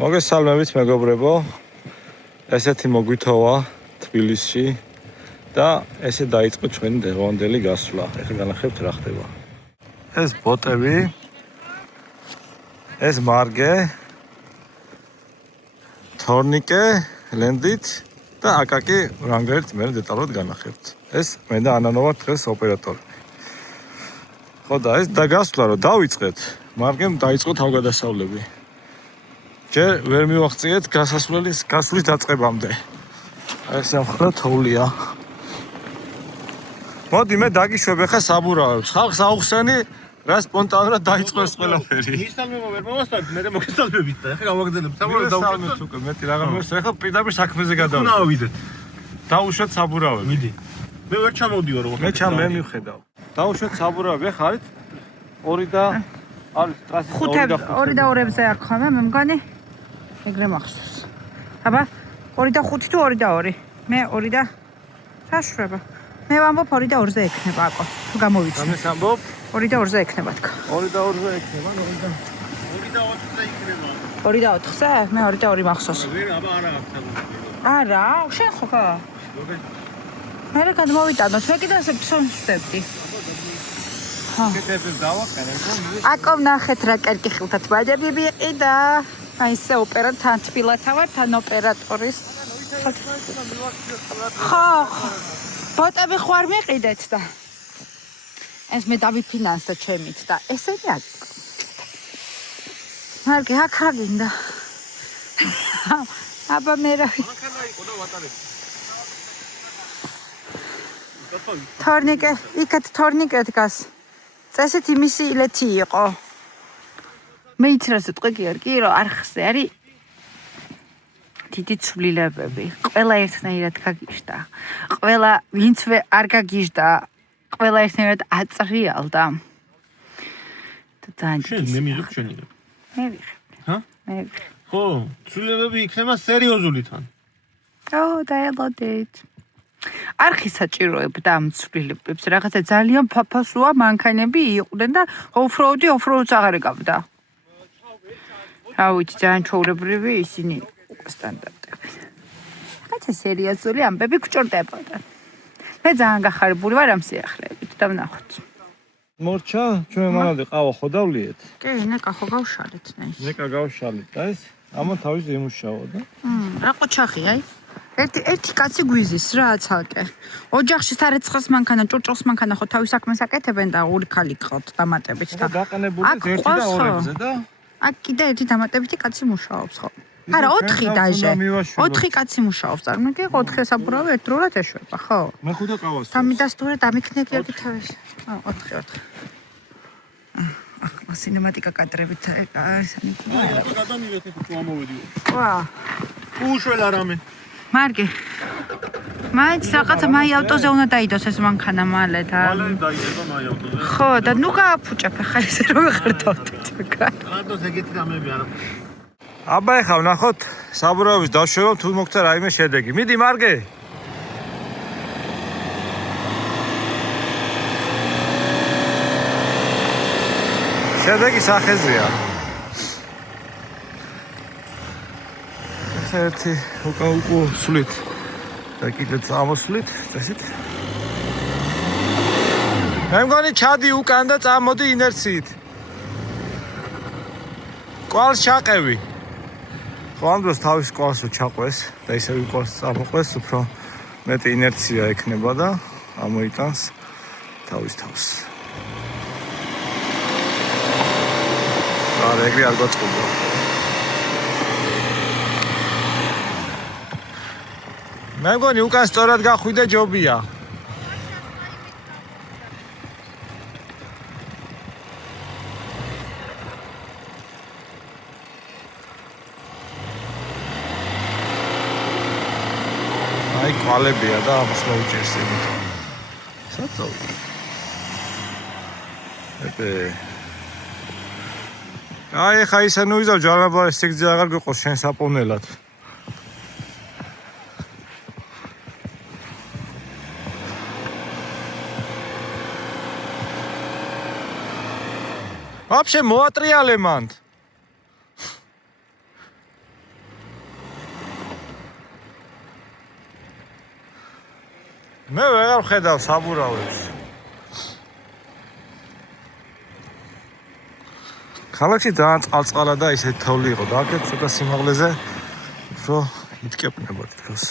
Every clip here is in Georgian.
მოგესალმებით მეგობრებო. ესეთი მოგვითოვა თბილისში და ესე დაიწყო ჩვენი დღევანდელი გასვლა. ეხლა განახებთ რა ხდება. ეს ბოტები, ეს მარგე, თორნიკე, ლენდით და აკაკი რანგერით მე დეტალურად განახებთ. ეს მე და ანანო ვართ დღეს ოპერატორი. ხო და ეს დაგასვლა რომ დავიწყეთ, მარგემ დაიწყო თავგადასავლები. ჯერ ვერ მივახციეთ გასვლის დაწყებამდე. ეს ახლა თოვლია. მოდი მე დაგიშვებ ახლა საბურავებს. ხალხს აუხსენი რა სპონტანურად დაიწყოს ყველაფერი. მისალმება ვერ მოვასწრებთ, მე მოგესალმებით და ახლა გავაგრძელებ. საბურავებს დავუშვეთ უკვე მეტი რაღაც მოს ახლა პირდაპირ საქმეზე გადავიდეთ. უნდა ავიდეთ. დავუშვეთ საბურავები. მიდი. მე ვერ ჩამოვდივარ რომ. მე მივხედავ. დავუშვეთ საბურავები, ახლა არის 2 და არის ტრასის 2 და 2-ზე აქ ხომ მე მგონი ეგრე მახსოვს. აბა 2 და 5 თუ 2 და 2. მე 2 და საშვება. მე ვამბობ 2 და 2-ზე ექნება აკო. თუ გამოვიცნო. ამის ამბობ 2 და 2-ზე ექნება თქო. 2 და 2-ზე ექნება, 2 და 4-ზე იქნება. 2 და 4-ზე? მე 2 და 2 მახსოვს. აბა არა აქვს საბურავი. არა, შენ ხო ხა? მე გადმოვიტანოთ, მე კიდე ასე ვსვებდი. კეთებს დავაყენებ. აკო ნახეთ რა კერკი ხილთად ბაჯები იყიდა. აი ესე ოპერა თან თბილათა ვარ, თან ოპერატორის. ხო. ბოტები ხوار მიყიდეთ და ეს მე დავიფინანსდა ჩემით და ესენი აქ. მარგი აქ რა გინდა? აბა მე რა მანქანა იყო და ვატარებ. თორნიკე, იქეთ თორნიკე დგას. წესით იმისი ილეთი იყო. მე იცრას უტყვი კი რომ არხზე არის დიდი ცვლილებები. ყველა ერთნაირად გაგიჟდა. ყველა ვინცვე არ გაგიჟდა. ყველა ერთნაირად აწრიალდა. და ძალიან შენ მე მიღებ შენი. მე ვიღებ. ჰა? მე ვიღებ. ხო, ცვლილებები იქნება სერიოზული თან. ო, დაელოდეთ. არხი საჭიროებდა ამ ცვლილებებს. რაღაცა ძალიან ფაფასოა მანქანები იყვნენ და ოფროუდს აღარ ეკავდა. რა ვიცი, ძალიან ჩვეულებრივი ისინი სტანდარტები. რაღაცა სერიოზული ამბები გჭირდებოდა. მე ძალიან გახარებული ვარ ამ სიახლეებით და ვნახოთ. მორჩა, ჩვენ მანამდე ყავა ხო დავლიეთ? კი, ნეკა ხო გავშალეთ ნაის. ნეკა გავშალეთ და ეს ამან თავის იმუშავა და რა ყოჩახი, აი. ერთი კაცი გვიზის რა ცალკე. ოჯახში სარეცხოს მანქანა, ჭურჭელს მანქანა ხო თავის საქმეს აკეთებენ და ორი ქალი ყავთ დამატებით და დაყენებული 1 და 2-ზე და აქ კიდე ერთი დამატებითი კაცი მუშაობს ხო? არა, 4 დაჟე. 4 კაცი მუშაობს, წარმოგიდგენ, 4 საბურავი ერთდროულად ეშვება, ხო? მე 5 ყავას. დამიდასტურე დამიქნები აქ თავის. 4. ახლა სინემატიკა კადრებით ესენი. აი, აბა გადამივეთ ეს თუ ამოვედიო. ვა. უშველა რამე. მარგი. მაინც რაღაცა მაი ავტოზე უნდა დაიდოს ეს მანქანა მალე და მალე დაიდება მაი ავტოზე. ხო და ნუ გააფუჭებ ხა ესე რომ ვიხარდავთ ჩაკა. რადოს ეგეთი რამეები არა. აბა ეხლა ვნახოთ საბურავების დავშვება თუ მოგცა რაიმე შედეგი. მიდი მარგე. შედეგი სახეზეა. ერთი უკან სვლით და კიდე წამოსვლით, წესით. მე მგონი ჩადი უკან და წამოდი ინერციით. კვალს ჩაყევი. ხო ამ დროს თავის კვალს ჩაყვეს და ისევ კვალს წამოყვეს, უფრო მეტი ინერცია ექნება და ამოიტანს თავის თავს. არა, ეგრე არ გაწყობა. მე მგონი უკან სწორად გახვიდე ჯობია. აი კვალებია და ამას მოუჭერს იმით. საწოლ. აი ხა ისე ნუ იზავ ჯალაბა სიგძე აღარ გიყოს შენ საპოვნელად. Вообще მოატრიალე მანდ. მე ვეღარ ხედავ საბურავებს. ქალაქში ძალიან წყალწყალა და ისეთ თოვლი იყო და აქეთ ცოტა სიმაღლეზე უფრო იტკეპნებოდ დროს.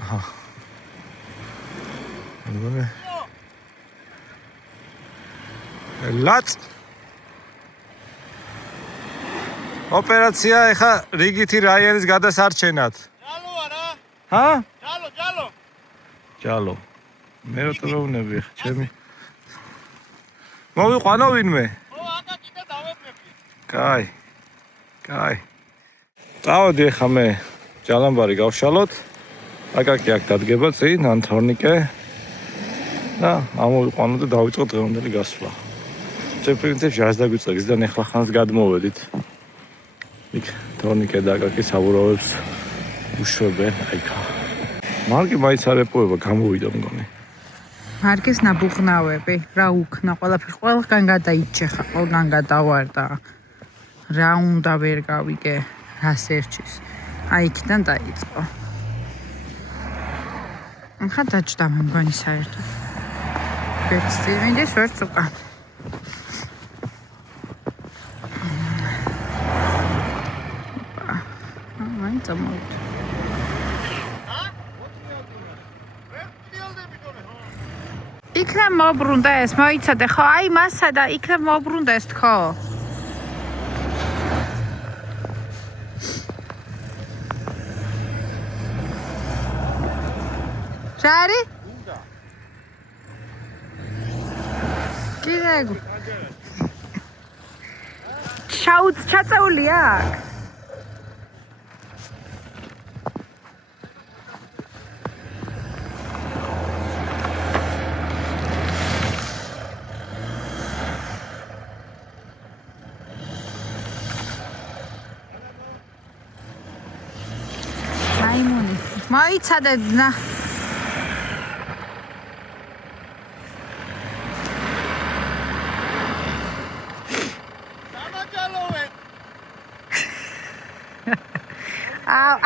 აჰა. მეგონი. ლაც ოპერაცია ეხა რიგითი რაიონის გადასარჩენად. ჯალო არა? ჰა? ჯალო. ჯალო. მე როტროვნები ხა ჩემი. მოვიყვანო ვინმე? ო, აკა კიდე დავეპნები. კაი. წავედი ეხა მე ჯალამბარი გავშალოთ. აკაკი აქ დადგება წინ, ან თორნიკე. და ამოვიყვანო და დავიწყოთ დღევანდელი გასვლა. ჩემ პრინციპში არც დაგვიწყე გზიდან ეხლა ხანს გადმოვედით. იქ თორნიკე და აკაკი საბურავებს უშვებენ, აიქა. მარგი მაინც არ ეპოვება, გამოვიდა მგონი. მარგის ნაბუღნავები, რა უქნა, ყველაფერი ყველგან გადაიჭეხა, ყველგან გადავარდა. რა უნდა ვერ გავიგე, რას ერჩის. აი იქიდან დაიწყო. ახლა დაჭდა მგონი საერთოდ. ბეცდიმინდის ვერც უკან. აი წამოვიდა. იქნებ მოbrunდა ეს, მოიცადე ხო? აი მასა და იქნებ მოbrunდა ეს თქო. რა არის? კიდე შაუც ჩაწეული აქ? მაიმუნი მოიცადე და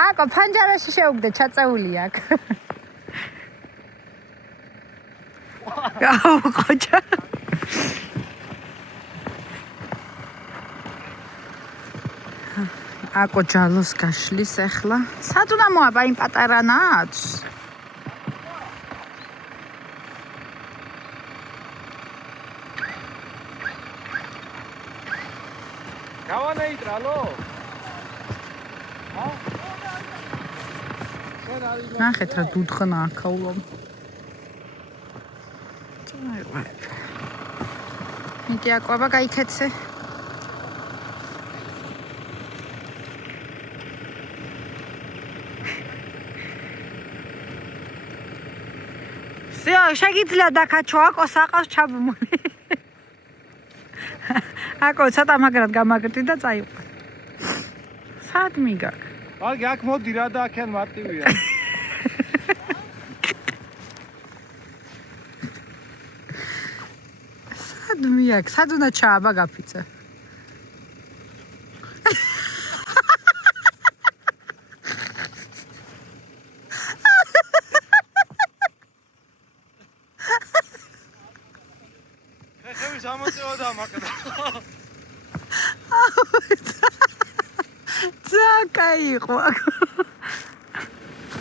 აკო ფანჯარაში შეუგდე ჩაწეული აქ. აუ ყოჩა. აკო ჯალოს გაშლის ახლა. სად უნდა მოაბა იმ პატარა ნაცს? გავანეიტრალო? ნახეთ რა დუდხნა აქაულობ. მიკი აკვაბა გაიქეცე. სიო, შეგიძლია დაკაჩო აკო საყავს ჩაბმული. აკო ცოტა მაგრად გამაგრდი და წაიყვან. სად მიგაკ? მარგი აქ მოდი რა და აქენ მარტივია. სად მიაკ? სად უნდა ჩააბა გაფიცე? ხევის ამოწევა და მაკდა. ძაკაი იყო.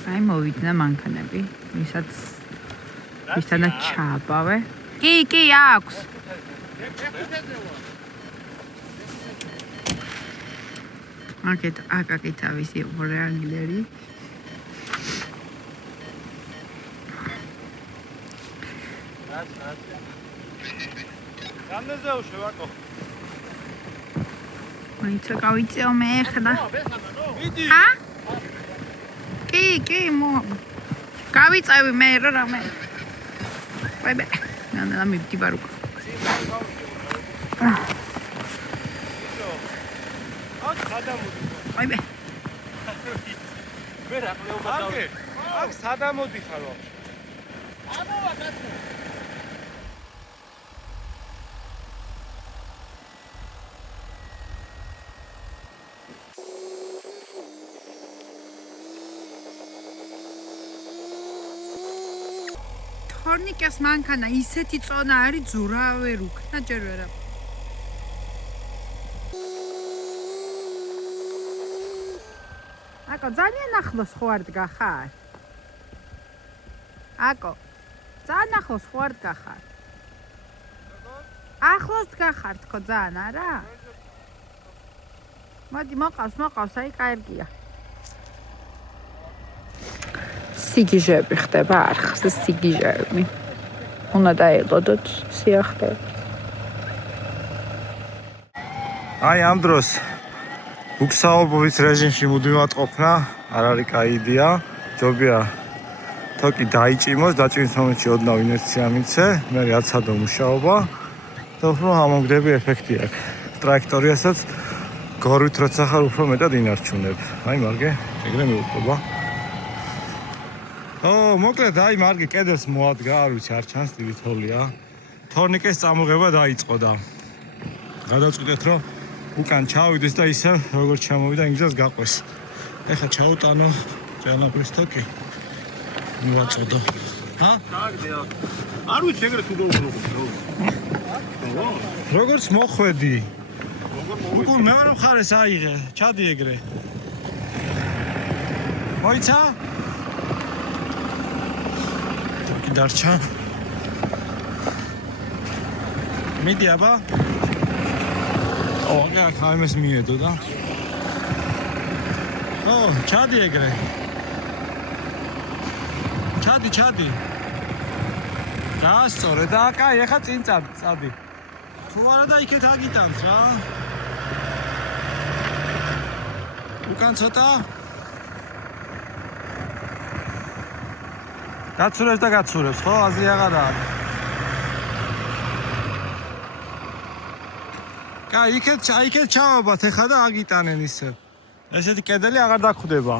აი მოვიდნენ მანქანები, ვისაც ვისთანაც ჩააბავე. კი, აქვს. აქეთ აკაკი თავისი ვრანგლერი. რამდენზე უშევაკო? მაინც გავიწეო მე ხდა. მიდი. კი, გავიწევი მე რამე. ვაიბე. ნანა მივდივარ უკვე. აქ სადამოდი. ვაიბე. მე რა ყლეობა დავი. აქ სადამოდი ხარო. ამოვა კაცო. თორნიკეს მანქანა ისეთი წონა არის ძურა ვერ უკნა ჯერ ვერა. აკო ძალიან ახლოს ხო არ დგახარ? აკო ძალიან ახლოს ხო არ დგახარ? ახლოს დგახარ თქო ძალიან არა? მოდი მოყავს აი კარგია. სიგიჟები ხდება არხზე სიგიჟები. უნდა დაელოდოთ სიახლეებს. აი ამ დროს უქსაობის რეჟიმში მუდმივად ყოფნა არ არის კაი იდეა. ჯობია თოკი დაიჭიმოს, დაჭიმის მომენტში ოდნავ ინერცია მიცე, მე რაცადო მუშაობა და უფრო ამოგდები ეფექტი აქვს. ტრაექტორიასაც გორვით როცა ხარ უფრო მეტად ინარჩუნებ. აი მარგე, ეგრე მიუყვება. მოკლედ აი მარგი კედელს მოადგა, არ ვიცი არ ჩანს დიდი თოლია. თორნიკეს წამოღება დაიწყო და გადავწყვიტეთ რომ უკან ჩავიდეს და ისე როგორც ჩამოვიდა იმგზას გაყვეს. ეხლა ჩაუტანო ჭიანაპრის თოკი. მივაწოდო. ჰა? კარგია. არ ვიცი ეგრე თუ დაუბრუნო. როგორც მოხვედი. უკან მე ვარ მხარეს აიღე. ჩადი ეგრე. მოიცა? თოკი დარჩა. მიდი აბა. აქ ამას მიედო და. ჩადი ეგრე. ჩადი. დაასწორე და კაი, ეხა წინ წადი. თუ არა და იქეთ აგიტანს რა. უკან ცოტა. გაცურებს ხო? აზრი აღარ არის. კაი, იქეთ ჩავაბათ ეხა და აგიტანენ ისე. ესეთი კედელი აღარ დაგხვდება.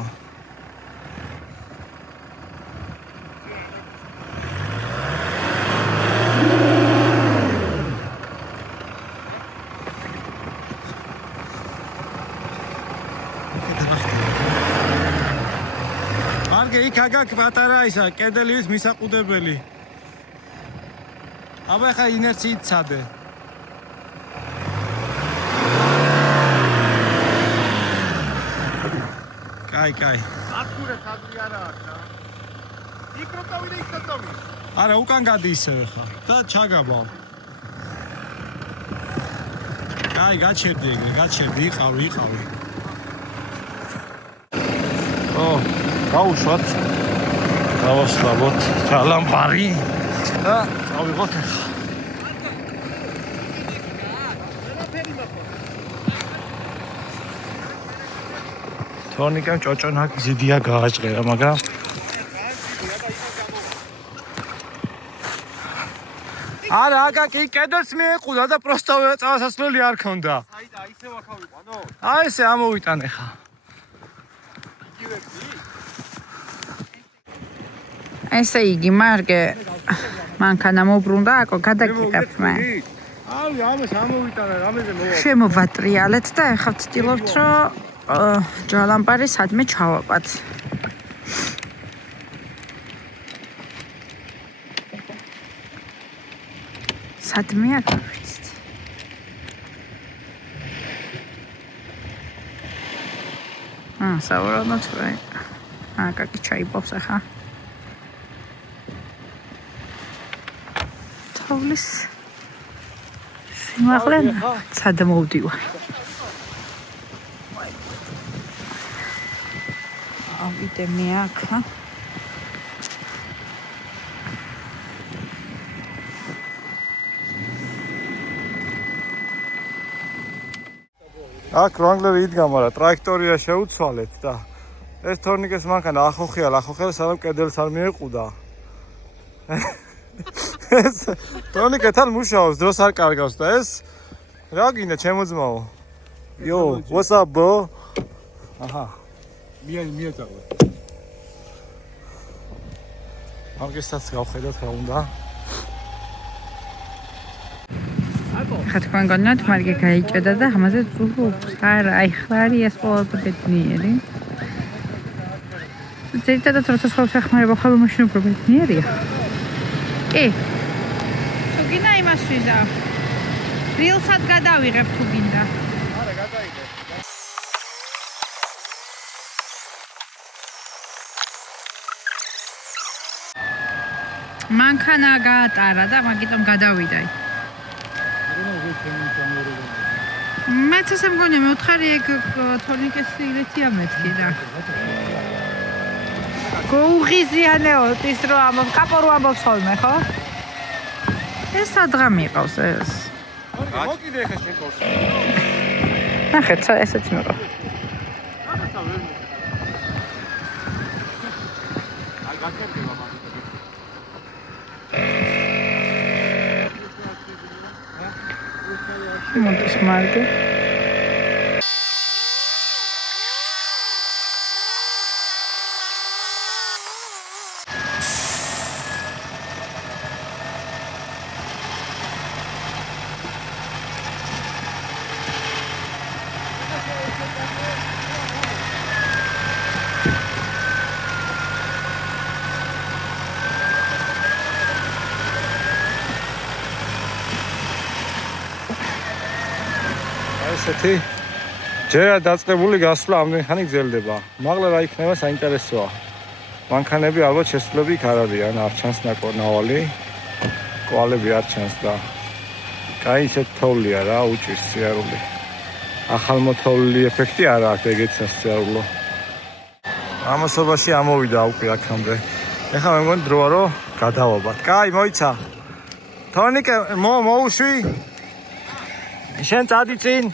მარგე იქ აგაკ პატარა ისა კედელის მისაყუდებელი. აბა ეხა ინერციით ცადე. კაი. აკურეთ ადრე არა აქვს რა. იქ რო წავიდე იქ წავიდე. არა, უკან გადი ისევ ხა და ჩაგაბავ. კაი, გაჩერდი ეგრე, იყავი. გავუშვათ. გავასწავლოთ ჯალამბარი და წავიღოთ ეხა. თორნიკამ ჭოჭონაკი ზიდია გააჭყერა, მაგრამ არა, აკაკი კედელს მიეყუდა და პროსტო წავასასვლელი არ ქონდა. საიდა ისე ვახავიყანო? აი ესე ამოვიტანე ხა. ესე იგი მარგე მანქანა მოbrunდა, აკო გადაგიკეთებ მე. აი ამას ამოვიტანე, რამეზე მოვა. შემოვატრიალეთ და ეხლა ვცდილობთ რომ ჯალამბარი სადმე ჩავაბათ. სადმე არ ვიცით. სავარაუდოდ რა. აკაკი ჩაიბობს ახლა. თოვლის სიმაღლე სად მოვდივარ. ავიდე მე აქ. აქ რანგლერი იდგა, მაგრამ ტრაექტორია შეუცვალეთ და ეს თორნიკეს მანქანა ახოხიალა, სანამ კედელს არ მიეყუდა. ეს თორნიკეთან მუშაობს, დროს არ კარგავს და ეს რა გინდა ჩემო ძმაო? Yo, what's up, bro? აჰა. მიეწავე. აღგესაც გავხედოთ რა უნდა. ხა თქვენ გონიათ მარგი გაიჭედა და ამაზე წულობს. არა, აი ხლა არის ეს ყოველდღე ბედნიერი. ზედადად როცა სხვა სახმარება ხდება მაშინ უფრო ბედნიერია. კი. თუ გინდა იმას ვიზავ. რილსაც გადავიღებ თუ გინდა. არა, გადაიდე. მანქანა გაატარა და მაგიტომ გადავიდა. მეც ესე მგონია მე ვთხარი ეგ თორნიკეს ილეთია მეთქი და გოუღიზიანეოთ ის რომ კაპორო ამბობს ხოლმე ხო? ეს სადღა მიყავს ეს. მოკიდე ხე შენ კორს. ნახეთ, ესეც მიყავს. აი გაკეთდება მაგ. მოდის მარგი. ესეთი ჯერა დაწყებული გასვლა ამდენი ხანი გრძელდება. მაღლა რა იქნება საინტერესოა. მანქანები ალბათ შესრულები იქ არ არიან, არ ჩანს ნავალი. კვალები არ ჩანს და კაი ისეთ თოვლია რა, უჭირს სიარული. ახალმოთოვლილი ეფექტი არ აქვს ეგეც სასიარულო. ამასობაში ამოვიდა უკვე აქამდე. ეხლა მე მგონი დროა რომ გადავაბათ. კაი, მოიცა. თორნიკე, მოუშვი. შენ წადი წინ.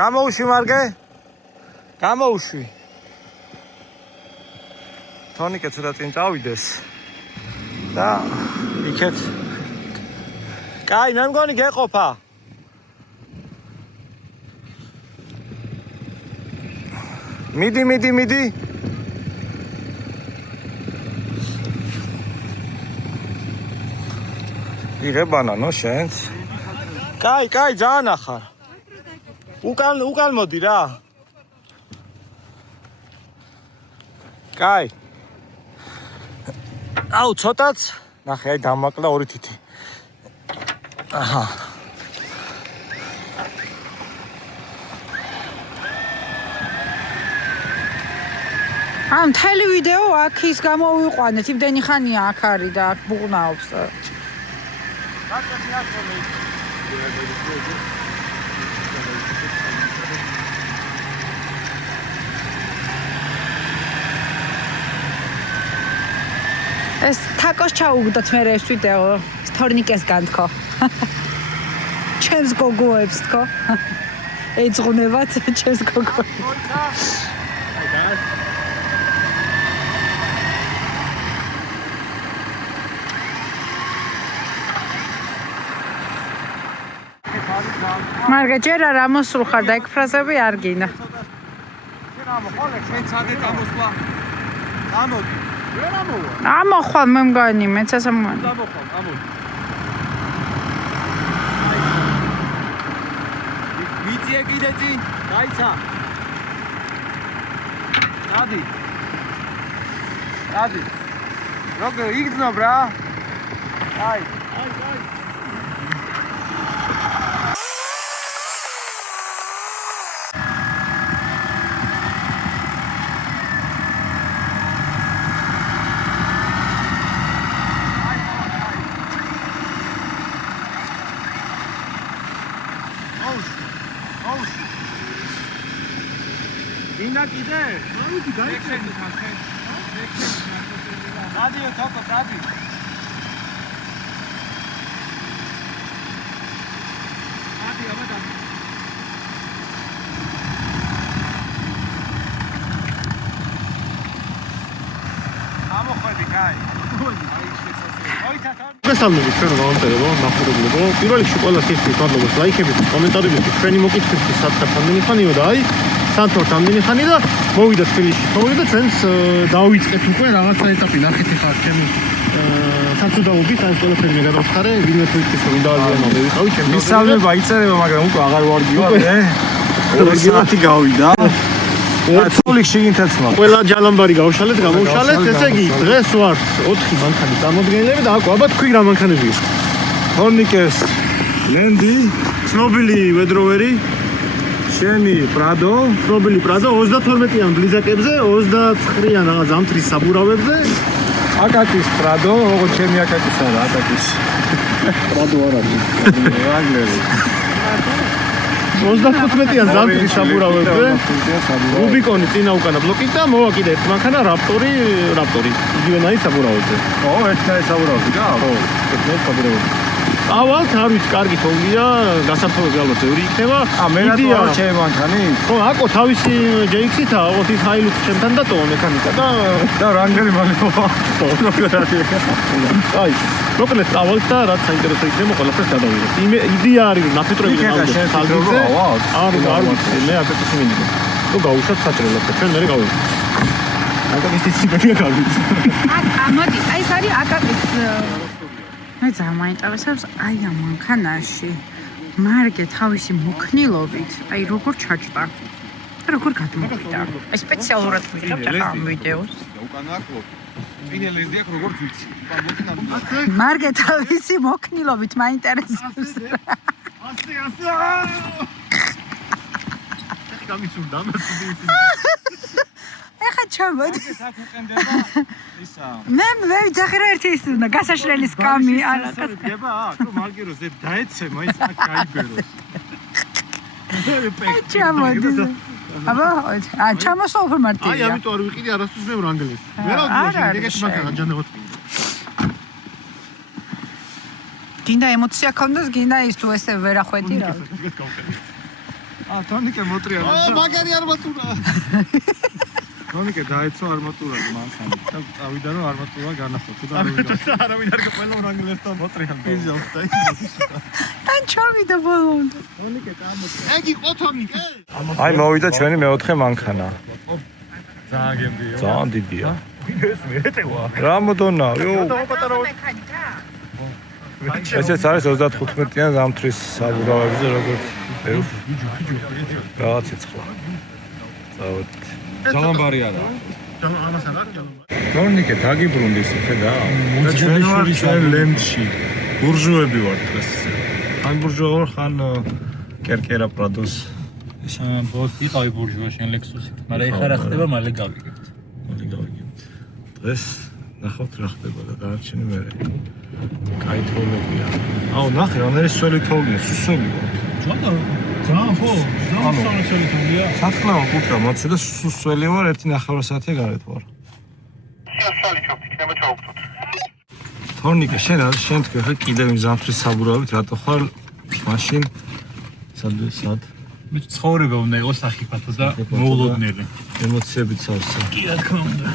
გამოუშვი მარგე. გამოუშვი. თორნიკე ცოტა წინ წავიდეს. და იქეთ. კაი, მე მგონი გეყოფა. მიდი. იღებანანო შენც. კაი, ძალიან ახარ. უკან მოდი რა. კაი. აუ, ცოტაც. ნახე, აი დამაკლა ორი თითი. აჰა. მთელი ვიდეო აქ ის გამოვიყვანეთ, იმდენი ხანია აქ არის და აქ ბუღნაობს. ეს თაკოს ჩაუგდოთ მე ეს ვიდეო თორნიკეს განთქო. ჩემს გოგოებს თქო. ეძღვნებათ ჩემს გოგოებს. მარგა ჯერ არ ამოსულხარ და ეგ ფრაზები არ გინდა. შენ ამოხვალე, შენ ცადე წამოსვლა. ამოდი. ვერ ამოვა. ამოხვალ მე მგონი, მეც ასე მგონი. ამოხვალ, ამოდი. ვიწიე კიდე წინ, გაიცა. დადი. როგორ იგრძნობ რა? აი. გინდა კიდე? აუდი გაიქცევი ხახე. დადიო თოკო, დადი. დადი, აბა დადი. ამოხვედი, კაი. აი შეცდომი. მოიცა თან. მოგესალმებით ჩვენ გამომწერებო ნახურებლებო. პირველ რიგში ყველას იხდით მადლობას ლაიქებით, კომენტარებით, ჩვენი მოკითხვისთვის სათხარს ამდენი ხანიო და აი სანთორთ ამდენი ხანი და მოვიდა თბილისში. მოვიდა ჩვენს დავიწყეთ უკვე რაღაცა ეტაპი ნახეთ ხარ ჩემი საცუდაობით აი ყველაფერი მე გადავხარე ვინმე თუ იცის რომ დავაზიანო მე ვიყავი ჩემი მისალმება იწერება, მაგრამ უკვე აღარ ვარგიო. 2 საათი გავიდა. ფოლიქში ინთაცმა. ყველა ჯალამბარი გავშალეთ, გამოვშალეთ, ესე იგი დღეს ვართ 4 მანქანის წარმოდგენილები და აკვა თქვი რა მანქანებია. თორნიკეს ლენდი, ცნობილი ვედროვერი, შენი პრადო, ცნობილი პრადო 32-იან ბლიზაკებზე, 29-იან რაღაც ზამთრის საბურავებზე. აკაკის პრადო, როგორც ჩემი აკაკის არა, აკაკის. პრადო არ არის. რანგლერი. 35-იან ზამთრის საბურავებზე. რუბიკონი წინა უკანა ბლოკით და მოვა კიდე ერთი მანქანა რაპტორი, იგივენაის საბურავებზე. ო, ერთნაირი საბურავი გა? ხო, ერთნაირი საბურავი. ავალთ არ ვიცი, კარგი თოვლია, გასაფრთხოები ალბათ ბევრი იქნება. მე რატო არ ჩემი მანქანი? ხო, აკო თავისი JX-ით აყოთ ის Hilux ჩემთან დატოვა მექანიკა და რანგლერი მალეობა. აი, მოკლედ წავალთ და რაც საინტერესო იქნება, ყველაფერს გადავიღებთ. იდეა არის რომ ნაფეტროები გავიდეთ ხალხზე. არ ვიცი, მე აკაკის მინდა. თუ გაუშვათ საჭრელად და ჩვენ მერე გავიდეთ. აკაკის ციგნია გავიდეთ. მოდი, აი ეს არის აკაკის მე ძამაინტერესებს აი ამ მანქანაში მარგე თავისი მოქნილობით, აი როგორ ჩაჭდა. როგორ გადმოვიდა. აი სპეციალურად ვიღებთ ამ ვიდეოს. უკანა აკლო. წინელეს დიახ როგორც ვიცი. მარგე თავისი მოქნილობით მაინტერესებს. ასე. გამიცურდა მასწავლებელი. ეხა ჩამოდი. აქ უყენდება ისა. მე ვიძახი რა ერთი ის უნდა გასაშლელი სკამი არა. დგება აქ, რომ მარგერო ზედ დაეცემა ის აქ გაიბეროს. ჩამოდი. აბა, ჩამოსულ უფრო მარტივია. აი, ამიტომ არ ვიყიდი არასდროს მე ვრანგელეს. მე რა ვიმაშინ, ეგეთი მანქანა ჯანეოთ. გინდა ემოცია ქონდეს, გინდა ის თუ ესე ვერ ახვედი რა. თორნიკე მოტრიალებს. მაგარი არმატურა. თორნიკე დაეცო არმატურაზე მანქანა. და წავიდა რომ არმატურა განახო. თუ არავინ არ ყველა ვრანგელესთან მოტრიალდა. თან ჩავიდა ბოლომდე. თორნიკე წამოწე. ეგ იყო თორნიკე? აი მოვიდა ჩვენი მეოთხე მანქანა. ძალიან გემრიო. ძალიან დიდია. ეს მეტევა. რა მოდონა? იო. მექანიკა? ესეც არის 35-იან ზამთრის საბურავებზე როგორც რაღაც ცხლა. წავედი. ჯალამბარი არა. ამას არ არის ჯალამბარი. თორნიკე დაგიბრუნდის ხედა. და ჩვენ ვარ ჩვენ ლენდში. ბურჟუები ვარ დღეს. ხან ბურჟუა ვარ, ხან კერკერა პრადოს. ბოლოს იყავი ბურჟუაში ლექსუსით, მაგრამ ეხლა რა ხდება, მალე გავიგებთ. დღეს ნახავთ რა ხდება და დარჩენი მე. კაი თოვლებია. აუ ნახე, ამერეს სველი თოვლია, სუსველი ვარ. ძალიან ხო, ძალიან სოლიდურია. სათქლაო კუთხა მოცე და სუსველი ვარ, 1.5 საათი გარეთ ვარ. თორნიკე, შენ თქვი ხე კიდევ იმ ზამთრის საბურავით რატო ხარ მაშინ სად მე ცხოვრება უნდა იყოს სახიფათო და მოულოდნელი. ემოციებით სავსე. კი რა თქმა უნდა.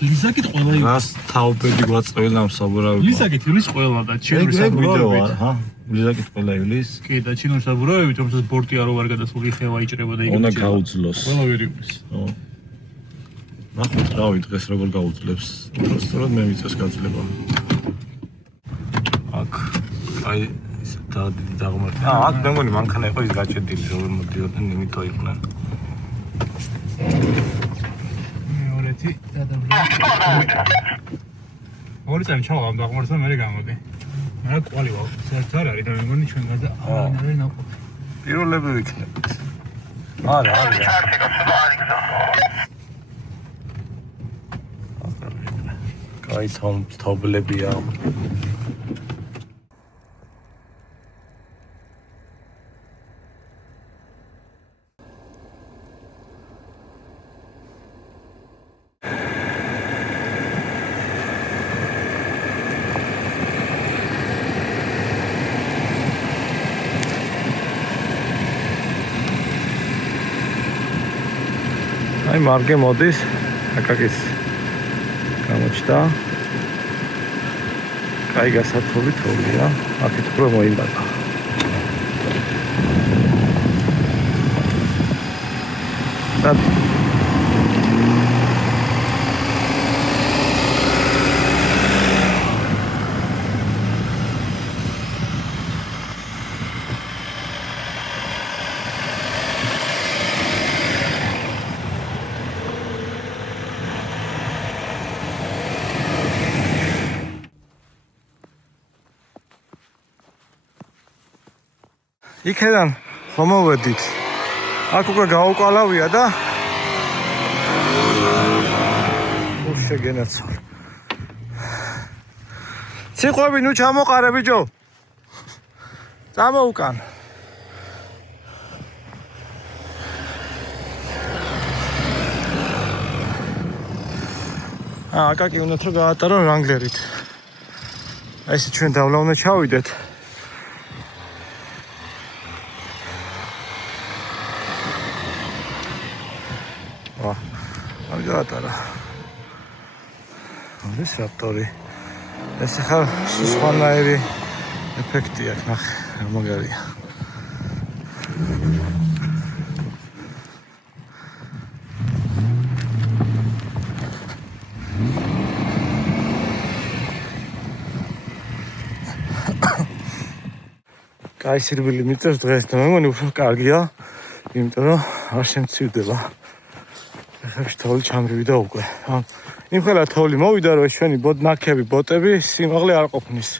ლიზაკით ყველა იყო. რას თაობები გვაწევილა ამ საბურავით? ლიზაკით ის ყველა და ჩინური საბურავებით. ჰა? ლიზაკით ყველა იulis. კი და ჩინური საბურავებით, რომელსაც ბორტი არ ვარ გადასული ხევა იჭრება და იგივე. უნდა გაუძლოს. ყველა ვერ იყოს. ო. ნახოთ რავი დღეს როგორ გაუძლებს. უბრალოდ მე მიწეს გაძლება. აქ აი ეს დიდი დაღმართი. აქ მე მგონი მანქანა იყო ის გაჭედილი რომ მოდიოდნენ იმითო იყვნენ. მეორეთი გადავიდა. ორი წამი ჩავა ამ დაღმართს და მე გამოდი. მე კვალი ვარ. საერთოდ არ არის და მე მგონი ჩვენ გარდა არ არის ნაყოფი. პირველები ვიქნებით. არა. კაი თობლებია. აი მარგე მოდის აკაკის გამოჩნდა. კაი გასათხოვი თოვლია. აქეთ უფრო მოიმატა. და იქედან ხომოვედით. აქ უკვე გაუკვალავია და შეგენაცვალ. ციყვები ნუ ჩამოყარე ბიჭო. წამოუკან. აკაკი უნდა რომ გაატარო რანგლერით. ესე ჩვენ დავლა უნდა ჩავიდეთ. არ გაატარა. ეს რაპტორი. ეს ახლა სხვანაირი ეფექტი აქვს, ნახე, მაგარია. კაი სირბილი მიწევს დღეს და მე მგონი უფრო კარგია, იმიტომ რომ არ შემცირდება. ეხლა თოვლი ჩამრივიდა უკვე. იმ ხელა თოვლი მოვიდა, რომ ჩვენი ნაქები ბოტები სიმაღლე არ ყოფნის.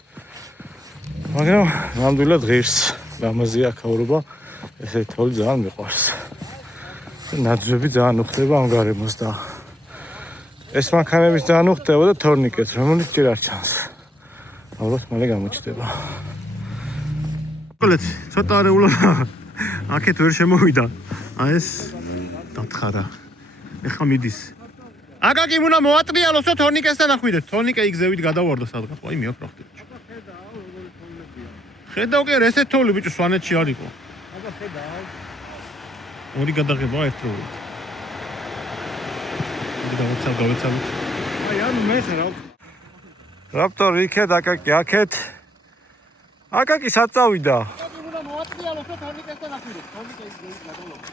მაგრამ ნამდვილად ღირს, ლამაზია აქაურობა, ესე თოვლი ძალიან მიყვარს. ნაძვები ძალიან უხდება ამ გარემოს და ეს მანქანების ძალიან უხდება და თორნიკეც, რომელიც ჯერ არ ჩანს. ალბათ მალე გამოჩნდება. მოგლეთ, ცოტა არეულა აქეთ ვერ შემოვიდა. აი ეს დათხარა. ეხლა მიდის. აკაკი უნდა მოატრიალოს და თორნიკესთან ახვიდეთ. თორნიკე იგზევით გადავარდო სადღაც. აი მეოქ რა ხდება. ხედავ კი ესეთ თოვლი ბიჭო სვანეთში არ იყო. აბა ხედავ. ორი გადაღებაა ერთდროულად. დავეცავთ. აი ანუ მე რა. რაპტორი იქეთ, აკაკი აქეთ. აკაკი საწავიდა. უნდა მოატრიალოს და თორნიკესთან ახვიდეთ. თორნიკე იგზევით გადავარდო.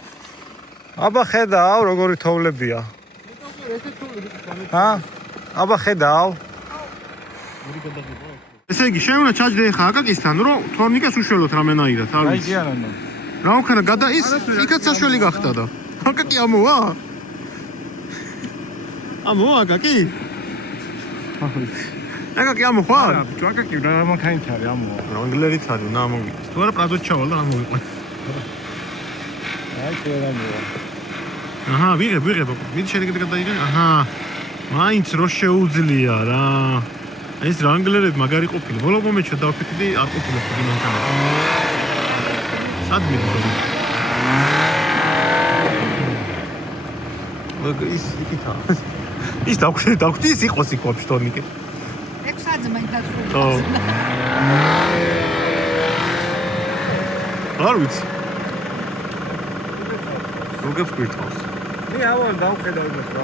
აბა ხედავ როგორი თოვლებია. აბა ხედავ. ესე იგი, შეუნა ჩაჯდე ხა აკაკისთან, რომ თორნიკეს უშველოთ რამენაირად, არ ვიცი. აიგიანანო. რა უქნა გადა ის იქაც საშველი გახდა და. აკაკი ამოვა? ამოვა აკაკი? აკაკი ამოვა? არა, ბიჭო, აკაკი რა მანქანით არის ამოვა. რანგლერით არის, უნდა ამოვიდეს. თუ არა პრაზოდ ჩავალ და ამოვიყვან. აი შეიძლება. აჰა, ვიღებ. მიდი შედეგად გადაიღე. აჰა. მაინც რო შეუძლია რა. ეს რანგლერები მაგარი ყოფილი. ბოლო მომენტში დავფიქრდი არ ყოფილა ფიგი მანქანა. სად მიდის? ის იქითა. ის დავხვდი ის იყოს იქ ვაფშე თორნიკე. 6 საათზე მაინც დასრულდა. ხო. არ ვიცი. როგორ გვირთავს? მე ავალ დავხედავ იმას რა.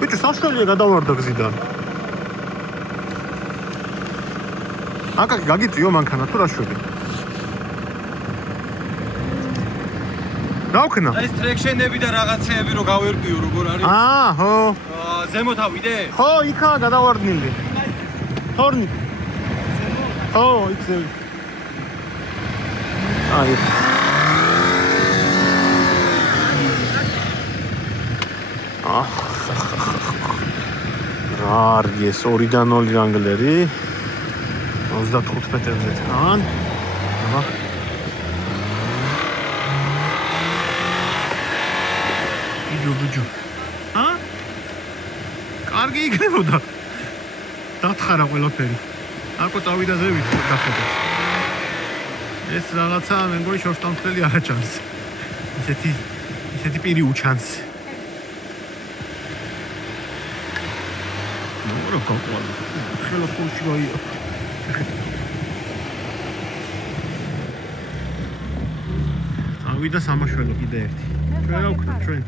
ბიჭო, საშუალია გადავარდა გზიდან. აკაკი გაგიწიო მანქანა თუ რა შვები? რა უქნა? ეს ტრექშენები და რაღაცეები რო გავერკვიო როგორ არის? ხო. ზემოთ ავიდე? ხო, იქაა გადავარდნილი. თორნი. ხო, იქ ზევი. აი. რა არის ეს 2-დან 0 რანგლერი? 35 მეტრზე თან. აბა. ბიჯო. კარგი იქნებოდა. დათხარა ყველაფერი. აკო წავიდა ზევით დახედა. ეს რაღაცა მე მგონი შორსტამსელი არ აჩანს. ისეთი პირი უჩანს. ნუ გოყვალ. ხელო ხუში გაია. ავიდა სამაშველო კიდე ერთი. ჩვენ რა ვქნათ ჩვენ?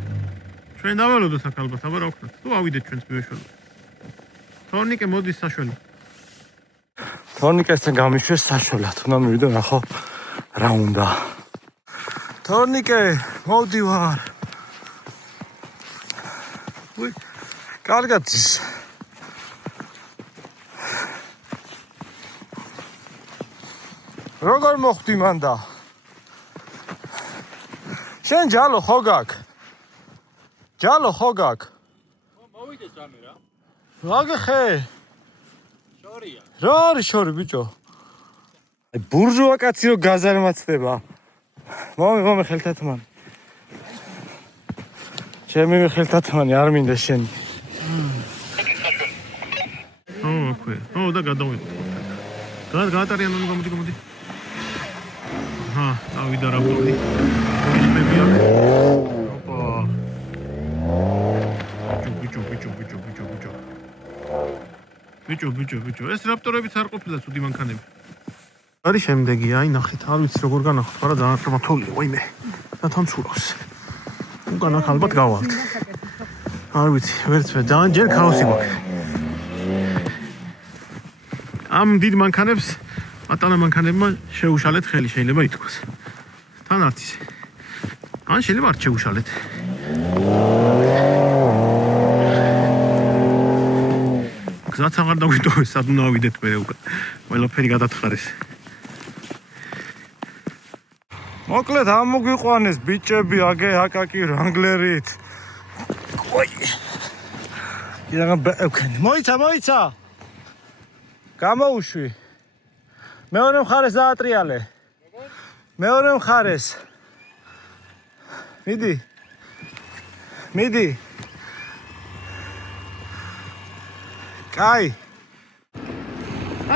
ჩვენ დავალოდოთ აქ ალბათ, აბა რა ვქნათ? თუ ავიდეთ ჩვენს მივეშველოთ. თორნიკე მოდის საშველი. თორნიკესთან გამიშვეს საშველად. უნდა მივიდო ნახო რა უნდა. თორნიკე, მოვდივარ. უი, კარგად ის. როგორ მოხვდი მანდა? შენ ჯალო ხო გაქვს? ჯალო ხო გაქვს? მოვიდეს რამე რა. რა გეხე? შორია. რა არის შორი ბიჭო? აი ბურჟუა კაცი რო გაზარმაცდება. მომი ხელთათმანი. ჩემი ხელთათმანი არ მინდა შენი. აქვე. და გადავიდეთ. გაატარიან ანუ გამოდი. დავიდა რა პოვდი. მები აქ. ბიჭო. ეს რაპტორებიც არ ყოფილა ცუდი მანქანები. არის შემდეგი, აი ნახეთ, არ ვიცი როგორ განახოთ, მაგრამ ძალიან რთულია, ვაიმე. და თან ცურავს. უკან აქ ალბათ გავალთ. არ ვიცი, ვერცვე, ძალიან ჯერ ქაოსი გვაქვს. ამ დიდ მანქანებს, პატარა მანქანებმა შეუშალეთ ხელი, შეიძლება ითქვას. თან არც ისე. ან შეიძლება არ შეუშალეთ. გზაც აღარ დაგვიტოვეს, სად უნდა ავიდეთ მერე უკან. ყველაფერი გადათხარეს. მოკლედ ამოგვიყვანეს ბიჭები აგე აკაკი რანგლერით. ой. მოიცა. გამოუშვი. მეორე მხარეს დაატრიალე. მეორე მხარეს. მიდი. კაი.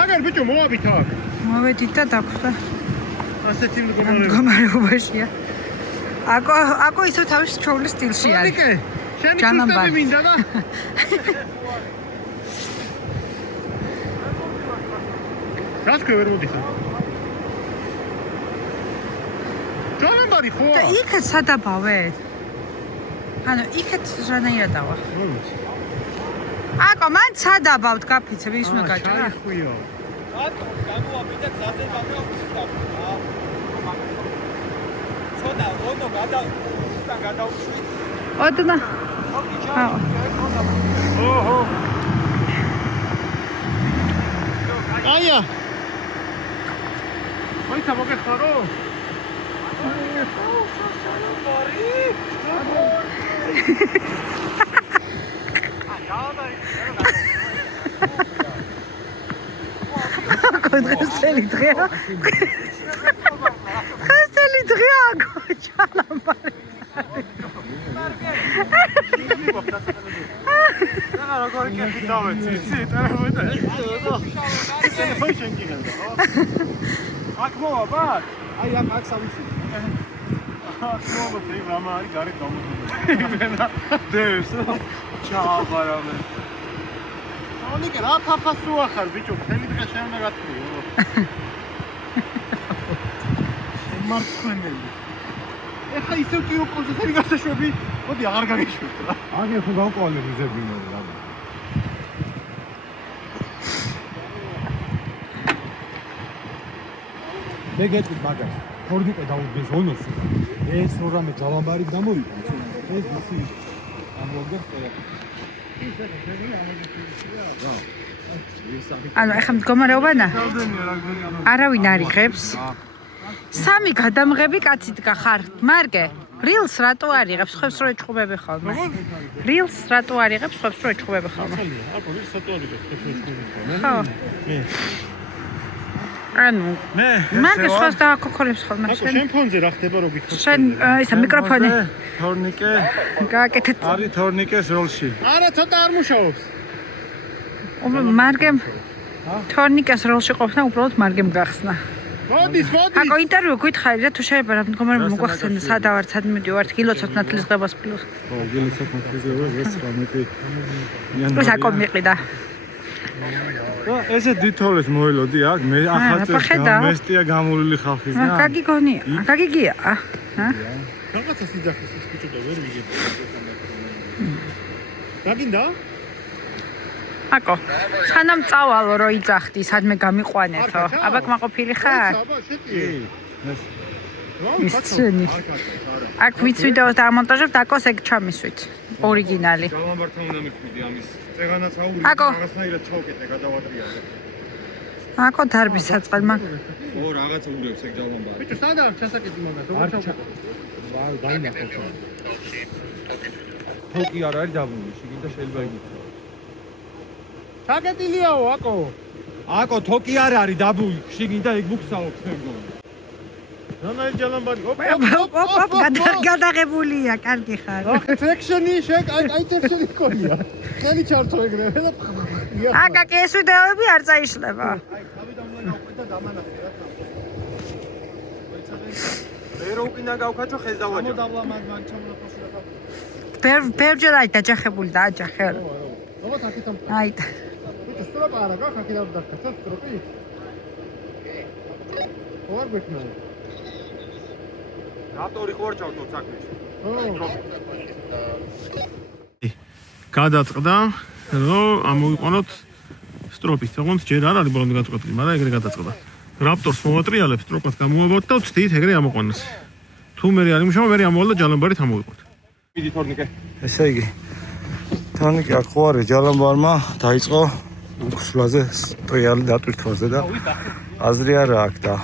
აგერ ბიჭო მოვაბით აქ. მოვედით და დაგვხდა. ასეთი მდგომარეობა. მდგომარეობაშია. აკო ისო თავის ჩოვლის სტილში არის. აკე, შენი სისტემი მინდა და. გასქვე ვერ მოდიხარ. ჯანამბარი ხო? და იქეთ სადაბავეთ. ანუ იქეთ რანაირად დავა. აკო მან სადაბავთ გაფიცებ ის უნდა გაჭრა. ხუიო. რატომ გამოვაბიდე გზაზე გამოვიდა. ცოტა როდო გადავშვით. ოდნა. ოჰო. აია. მოიცა მოგეხარო? დღესელი დღეა. დღესელი დღეა ჩალამბარი. როგორი კეთილი დავეცი, იცი, ტელეფონი. ტელეფონი შენგიგანდა, ხო? აქ მოვაბათ? აი აქ სამში. მოვაბათ, რამა არის გარეთ გამოდი. დევს. ჩააბარამე. ონიკე რა ფაფასუ ახარ ბიჭო, მთელი დღე შენ უნდა გათქვიო. მარცხენელი. ეხა ისევ კი უკონსერტი გასაშვები, მოდი აღარ გაგიშვით რა. აგერ ხო გავყვალე მიზებინო რა. მე გეტყვით მაგას. თორნიკე დაუდგეს ონოს. ეს რამე ჯალამბარი გამოვიდა. ეს ისე ამოგდებს ყველა. ანუ ეხლა მდგომარეობანა არავინ არ იღებს. სამი გადამღები კაცით გახარ. მარგე რილს რატო არ იღებს? ხებს რო ეჭუბები ხოლმე. რილს რატო არ იღებს? ხებს რო ეჭუბები ხოლმე. აკო რილს რატო არ იღებს? ხებს რო ეჭუბები ხოლმე. ხო. ანუ მარგე სხვას დააკოქოლებს ხოლმე. შენ ფონზე რა ხდება რო გითხოს? შენ ისა მიკროფონი თორნიკე გააკეთეთ. არის თორნიკეს როლში. არა ცოტა არ მუშაობს. მარგემ თორნიკეს როლში ყოფნა უბრალოდ მარგემ გახსნა. მოდის. აკო ინტერვიუ გითხარი რა თუ შეიძლება რა მდგომარეობა მოგვახსენე სადავარ სად მიდივართ კილოცოთ ნათლის ღებას პლუს. ხო, გილოცოთ ნათლის ღებას ეს რამეთი. ეს აკო მიყიდა. და ესე დითოლეს მოელოდი აქ მე ახალწელს მესტია გამურული ხალხის და გაგიგონია გაგიგია ჰა რაღაცა სიძახის ის ბიჭო და ვერ ვიგებ გაგინდა აკო სანამ წავალო რო იძახდი სადმე გამიყვანეთო აბა კმაყოფილი ხარ აბა შეტი ისინი აქ ვიდეოს დამონტაჟებ დაკოს ეგ ჩამისვით ორიგინალი ჯალამბართან უნდა მიხვიდი ამის წეგანაც აური რაღაცნაირად ჩავკეტე გადავატრიალე აკო დარბის საწყალ მაგ ო რაღაცა ურევს ეგ ჯალამბარი ბიჭო სადა აქვს ჩასაკეტი მაგას როგორ ჩავკეტე დაინახო თოკი არ არის დაბული შეგინდა შეიძლება იგიქრო ჩაკეტილიაო აკო აკო თოკი არ არის დაბული შეგინდა ეგ მუქსაობს მე მგონი რანაირ ჯალამბარი. გადაღებულია, კარგი ხარ. სექშენი აი სექშენი ყოლია. ხელი ჩართო ეგრევე და აკაკი ეს ვიდეოები არ წაიშლება. აი, თავიდან უნდა გავყვეთ და დამანახე რა თქმა უნდა. მე რო უკინა გავქაჩო ხეს დავაჯო. დამლა მან ჩამოლაფოში რა. ბევრჯერ აი დაჯახებული და აჯახე. ალბათ აქეთამ. აი ბიჭო, სტროპ არა გახ აქედან დახტა, სტროპი. ვარ გეკნა. რატორი ხوار ჩავთო საქმეში. გადაწყდა, რომ ამოვიყონოთ სტროპით. თქოს ჯერ არ არის ბოლომდე გაწყვეტილი, მაგრამ ეგრე გადაწყდა. რაპტორს მოვატრიალებ, სტროპად გამოვებოთ და ვცდით ეგრე ამოყვანას. თუ მე არ იმუშავა, მე ამოვალ და ჯალამბარით ამოვიყოთ. მიდი თორნიკე. ესე იგი თორნიკე აქ ხო არის ჯალამბარმა დაიწყო უხსვლაზე ტრიალი დატვირთვაზე და აზრი არა აქ და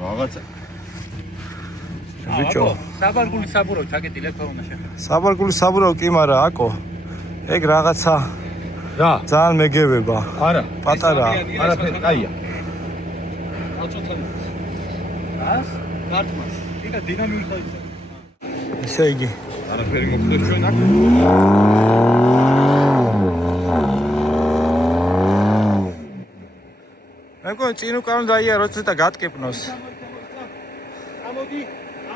რაღაცა ბიჭო საბარგული საბურავ ჩაკეტილი აქ უნდა შეხება. საბარგული საბურავ კი მარა აკო ეგ რაღაცა რა? ძალიან მეგებება არა. პატარა არაფერი, კაია. რას? გარტმას. იქა დინამიკი ხალხი. ესე იგი არაფერი მოხდეს ჩვენ აქ. მე მგონი წინ უკან დაიაროთ და გატკიპნოს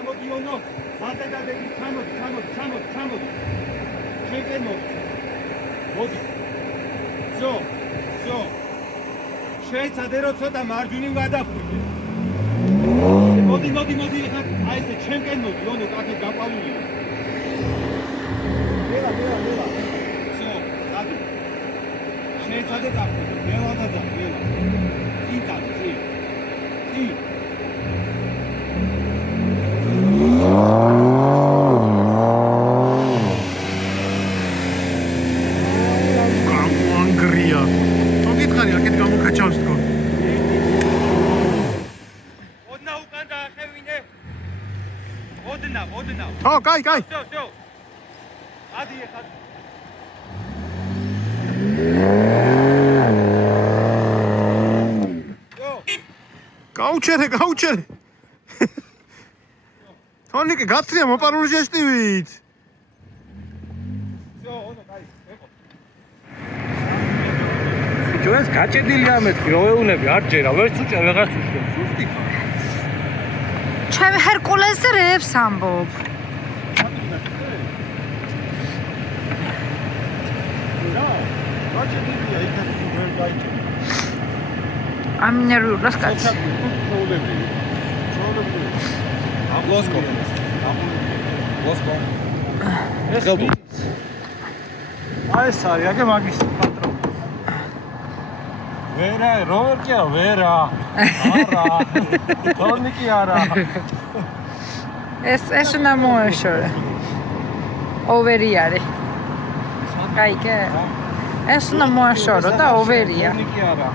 ამოდი ონო. მასე დადეგი, ჩამოდი. შეგენ მოდი. всё. შეეცადე რომ ცოტა მარჯვნივ გადახვიდე. მოდი, ხა აი ესე ჩემკენ მოდი, ონო კაკე გაყალულია. მელა. всё, დადი. შეეცადე წახვიდე, მელა. წი. გამანგრია. მოგითხარი აქეთ გამოკაჩავს თქო. ოდნა უკან დაახევინე. ოდნა. კაი. всё. ადი ეხა. გაუჩერე. თორნიკე გაცრია მოპარული შეშტივით. всё, ონო, კაი, ეხო. ჩვენს გაჭედილია მეთქი რო ეუნები არ ჯერა ვერც უჭერ ვეღარც უჭერ სუსტი ხარ. ჩემ ჰერკულესზე რეებს ამბობ. გაჭედილია იქ ვერ გაიჭე. ამინერვიულას კაცი. ჩაულებრივი. ლოსკო. ხელბო აი ეს არის აგე მაგის პატრონი ვერა როვერკია ვერა არა თორნიკი არა ეს უნდა მოეშორე. ოვერი არის. კაიკე. ეს უნდა მოაშორო და ოვერია. თორნიკი არა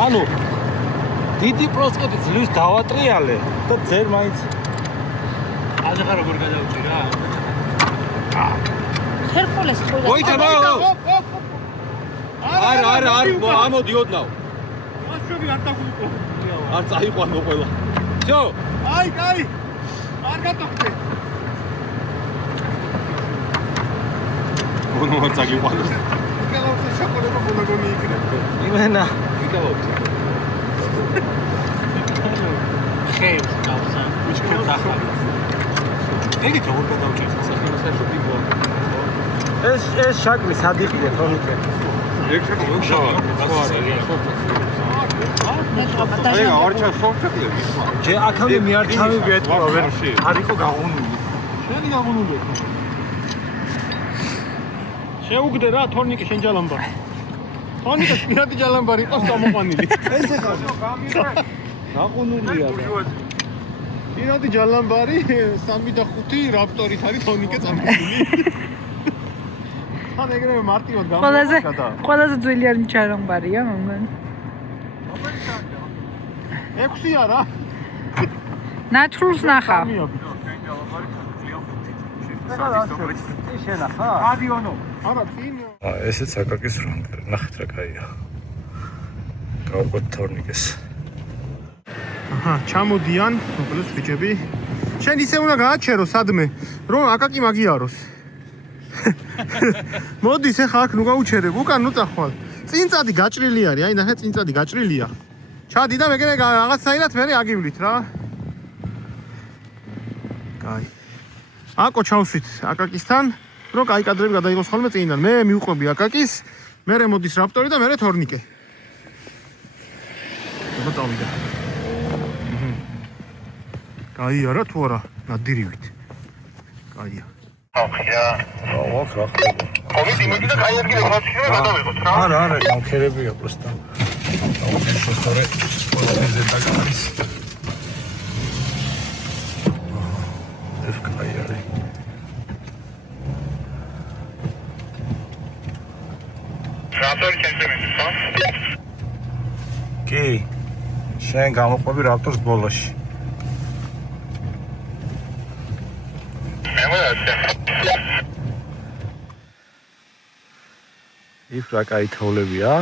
ანუ დიდი პროსკოტი ძლივს დავატრიალე და ძერ მაინც აჟღა როგორ გადავჭი რა ჰერკულეს ხო და მოიჩანა არა ამოდი ოდნავ მასშობი არ დაგულიყო. არ წაიყვანო ყველა всё აი, არ გადავხდე. გონო არ წაიყვანო იკალავსა შოკოლადა ბოლოგონი იქნება. იმენა იკავობს ხეებს გავსა ვიჩქებ დახარ ეგეთ როგორ გადავჭი სახელმწიფო ტიპო ეს შაკრი სადიხია თორნიკე ეგ შევშავა აი არჩა სოფტლები სხვა ჯე აქამდე მე არ ჩავიგე ეთქვა ვერ არისო გაღუნული შენი გაღუნული შეუგდე რა თორნიკე შენ ჯალამბარი თორნიკე პირადი ჯალამბარი იყოს გამოყვანილი ეს ეხა გაღუნულია პირადი ჯალამბარი 3 და 5 რაპტორით არის თორნიკე წამებული თან ეგრევე მარტივად გამოყვანა ყველაზე ძველი არ ჯალამბარია მოგონი 6 არა ნათლს ნახავ. რადიონო. არა, წინ. ესეც აკაკის ფრანგერი. ნახეთ რა კაია. გავყოთ თორნიკეს. აჰა, ჩამოდიან, მოკლედ ბიჭები. შენ ისე უნდა გააჩერო სადმე, რომ აკაკი მაგიაროს. მოდის ახლა აქ ნუ გაუჩერებ, უკან ნუ წახვალ. წინწადი გაჭრილი არის, აი ნახე წინწადი გაჭრილია. ჩადი და მეგრე რაღაცაირად მე აგივლით რა. კაი. აკო ჩავსვით აკაკისთან, რომ კაი კადრები გადაიღოს ხოლმე წინიდან. მე მივყვები აკაკის, მერე მოდის რაპტორი და მერე თორნიკე. აბა წავიდა. კაია რა თუ არა, ნადირივით. კაია. აუახ რა ხდება. კომიტი მიგდა კაი ადგილი ხოთში გადავიღოთ რა. არა, გამქერებია просто. შოსტორე სპორტზე დაგარის. ეს კაი არის. რაპტორი ჩემს ხო? კი. შენ გამოყვები რაპტორს ბოლოში. იქ რა კაი თოვლებია.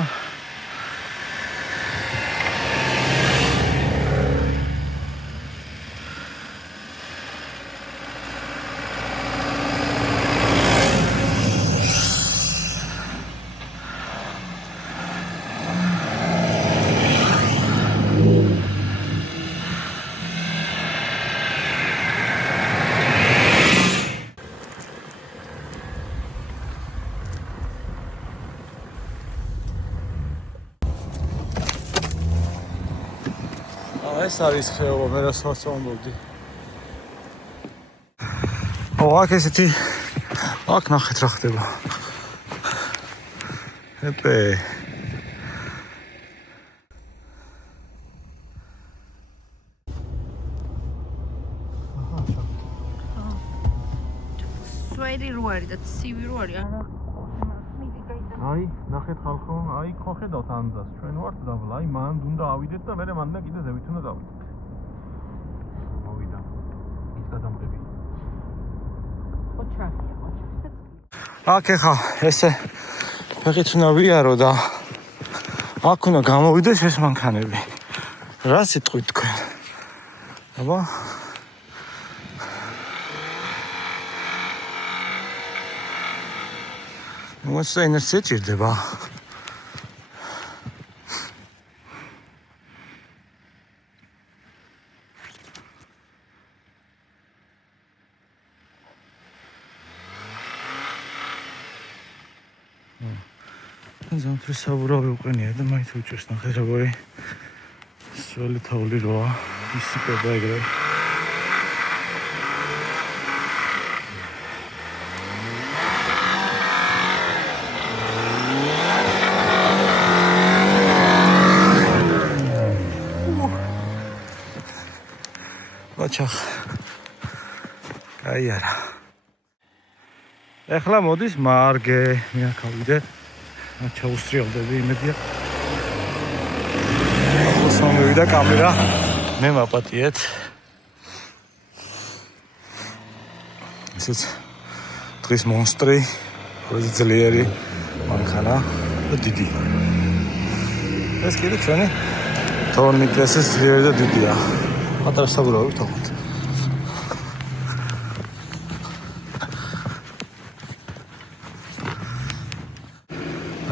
ეს არის ხეობა, მე რასაც ვამბობდი. აქ ესეთი აქ ნახეთ რა ხდება. ეპე. სვერი რო არის და ცივი რო არის, არა. აი, ნახეთ ხალხო, აი ხო ხედავთ ანძას. ჩვენ ვართ დაბლა, აი მან უნდა ავიდეთ და მერე მანდ კიდე ზევით უნდა დავიდეთ. მოვიდა. ის გადამღები. ოჩახია. აქ ეხა ესე ფეხით უნდა ვიარო და აქ უნდა გამოვიდეს ეს მანქანები. რა სიტყვით თქვენ? აბა მოსა ინერცია ჭირდება. ზამთრის საბურავი უყენია და მაინც უჭერს ნახე როგორი სველი თოვლი როა ისიკება ეგრე. ოჩახ. კაი არა. ეხლა მოდის მარგე, მე ახავიდე. ჩაუსრიალდები იმედია. ახლა მომივიდა კამერა. მე მაპატიეთ. ესეც დღის მონსტრი, ყველაზე ძლიერი მანქანა და დიდი. ეს კიდე ჩვენი თორნიკე ესეც ძლიერი და დიდია. პატარა საბურავი თողოთ.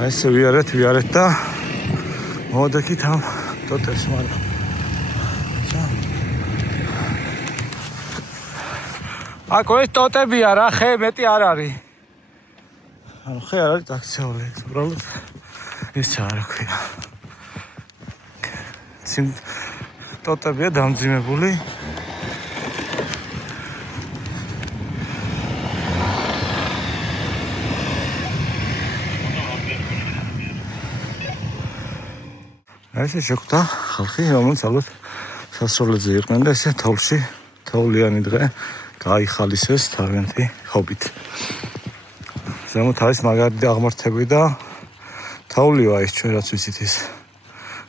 ესე ვიარეთ და მოვდექით ამ ტოტებს მაგრამ. აკო ეს ტოტებია რა, ხე მეტი არ არის. ანუ ხე არ არის აქციული, უბრალოდ ის არა ქვია. ტოტებია დამძიმებული. ესე შეხვდა ხალხი, რომელიც ალბათ სასროლეზე იყვნენ და ესე თოვლში, თოვლიანი დღე გაიხალისეს თავიანთი ჰობით. ზემოთ არის მაგარი აღმართები და თოვლია ის ჩვენ რაც ვიცით ის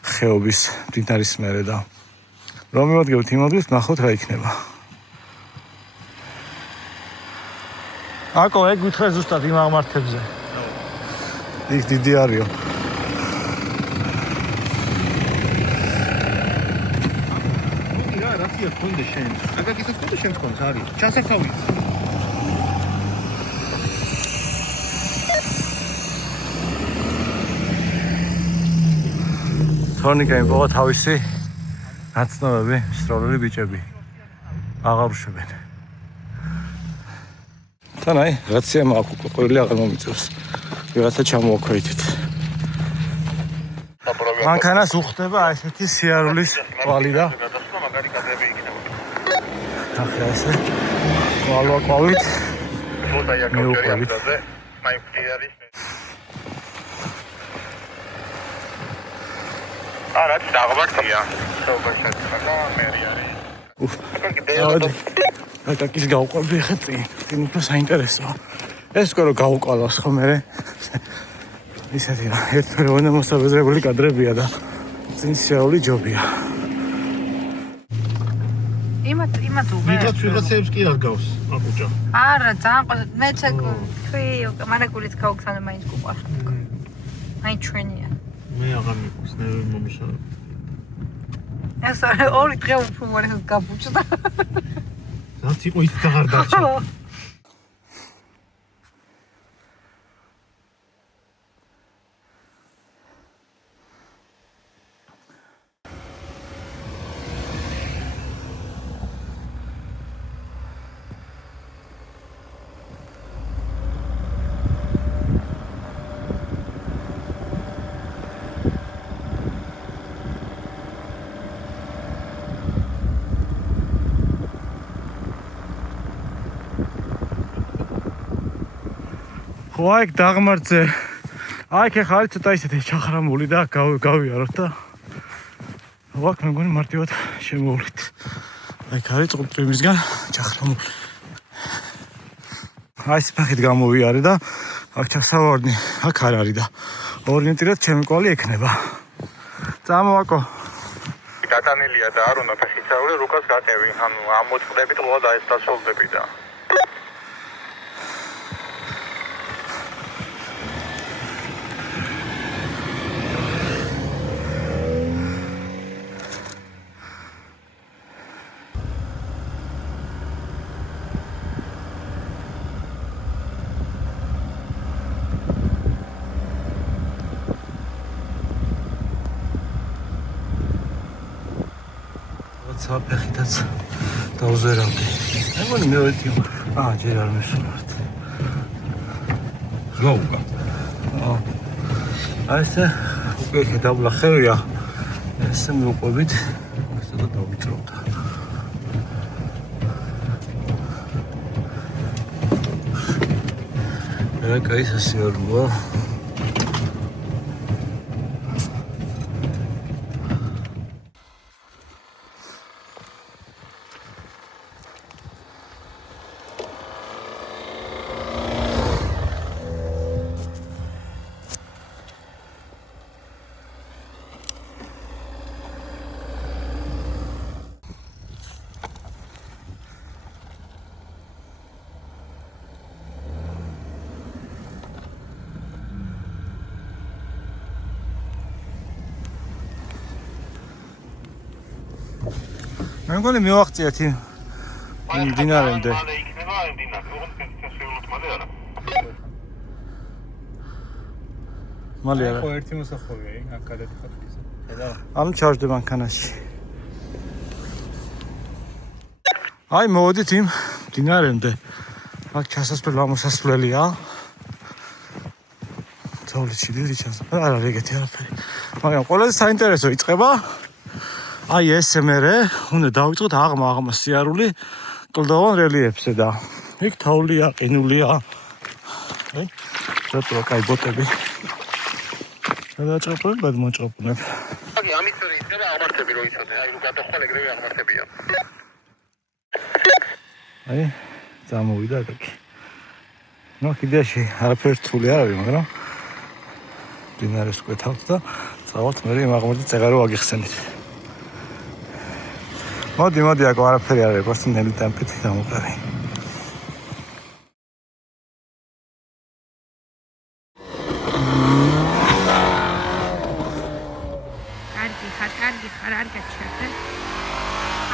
ხეობის მდინარის მერე და რომ მივადგებთ იმ ადგილს, ნახოთ რა იქნება. აკო, ეგ გითხრა ზუსტად იმ აღმართებზე. იქ დიდი არისო. რა, რაცია გქონდა შენ? აკაკისაც გქონდა შენ გქონს არის. ჩასახავი. თორნიკა იმპოვა თავისი ნაცნობები, სწავლული ბიჭები. აღარ უშვებენ. თან აი, რაცია მაქვს, ყოველი აღარ მომიწევს. ვიღაცა ჩამოვაქვეითეთ. მანქანას უხდება ესეთი სიარულის კვალი და მაგარი კადრები იქნება. ახლა ესე კვალვაკვავით ფოტოია მიუყვებით. მაინფი არის. არა, დაღმართია. სოუბარშად ხა მერი არის. აკაკის გავყვები ხა წინ უფრო საინტერესოა. ეს სკორო გავუკვალავს ხო მე? ისეთი რა, ერთმანეთთან მოსაბეზრებული კადრებია და წინ შეეული ჯობია. იმათ უღე. ვიღაც ვიღაცებს კი არ გავს, აკუჭა. არა, ძალიან მე თქვი, მანაკულით გავხსნა მაინც გუყავს. მაინც ჩვენია. მე აღარ მიყვს, ნერვი მომიშალა. ეს ორი დღე უფრო მორეს გაბუჭდა. რაც იყო ის აღარ დარჩა. ხოაიქ დაღმართზე. აიქ ახლა არის ცოტა ისეთი ჩახრამული და გავიაროთ და ვაკ მე მგონი მარტივად შემოვლით. აიქ არის წყურტრიმისგან ჩახრამული. აი სპახით გამოვიარე და აქ ჩასავარდნი აქ არ არის და ორიენტირად ჩემი კვალი ექნება. წამოვაკო. დატანილია და არ უნდა ფეხიცავი რუკას გატევი. ანუ ამოწყდებით ყოლა და ეს დასრულდები და საფეხითაც დავზერავდი. მე მგონი მეოეთიო. ჯერ არ მისურვებთ. ზლოუკა. აი ესე უკვე დაბლახევია. ესე მივყვებით. ესე და დავიწროვდა. რა კაი სასიარულოა. მე მგონი მივაღწიეთ იმ მდინარემდე. მალე იქნება მდინარე, ოღონდ შეულოთ მალე არა. მალე არა. ხო ერთი მოსახლეობია, აქ გადაიხარ ისე. და ანუ ჩავშდი მანქანაში. აი მოვედით იმ მდინარემდე. აქ ჩასასვლელი ამოსასვლელია. თოვლი დიდი ჩანს. არა ეგეთი არაფერი. მაგრამ ყველაზე საინტერესო იწყება აი ესე მერე უნდა დავიწყოთ აღმა სიარული კლდოვან რელიეფზე და იქ თოვლია, ყინულია. აი ცოტა კაი ბოტები. გადაჭრაპებ, გადმოჭრაპებ. აი ამით ვერ იქნება აღმართები რო იცოდე, აი რო გადახვალ ეგრევე აღმართებია. აი წამოვიდა აკაკი. ნუ კიდეში არაფერი რთული არ არის, მაგრამ დინარეს კვეთავთ და წავალთ მე იმ აღმართი წეღარო აგიხსენით. მოდი, აქ არაფერი არ არის, просто ნელი ტემპით გამოყარი. კარგი ხარ,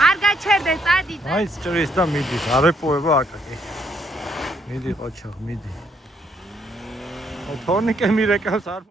არ გაჩერდე, წადი. აი, ჭრის და მიდის, არეპოება აკაკი. მიდი ყოჩო, მიდი. თორნიკე მირეკავს არ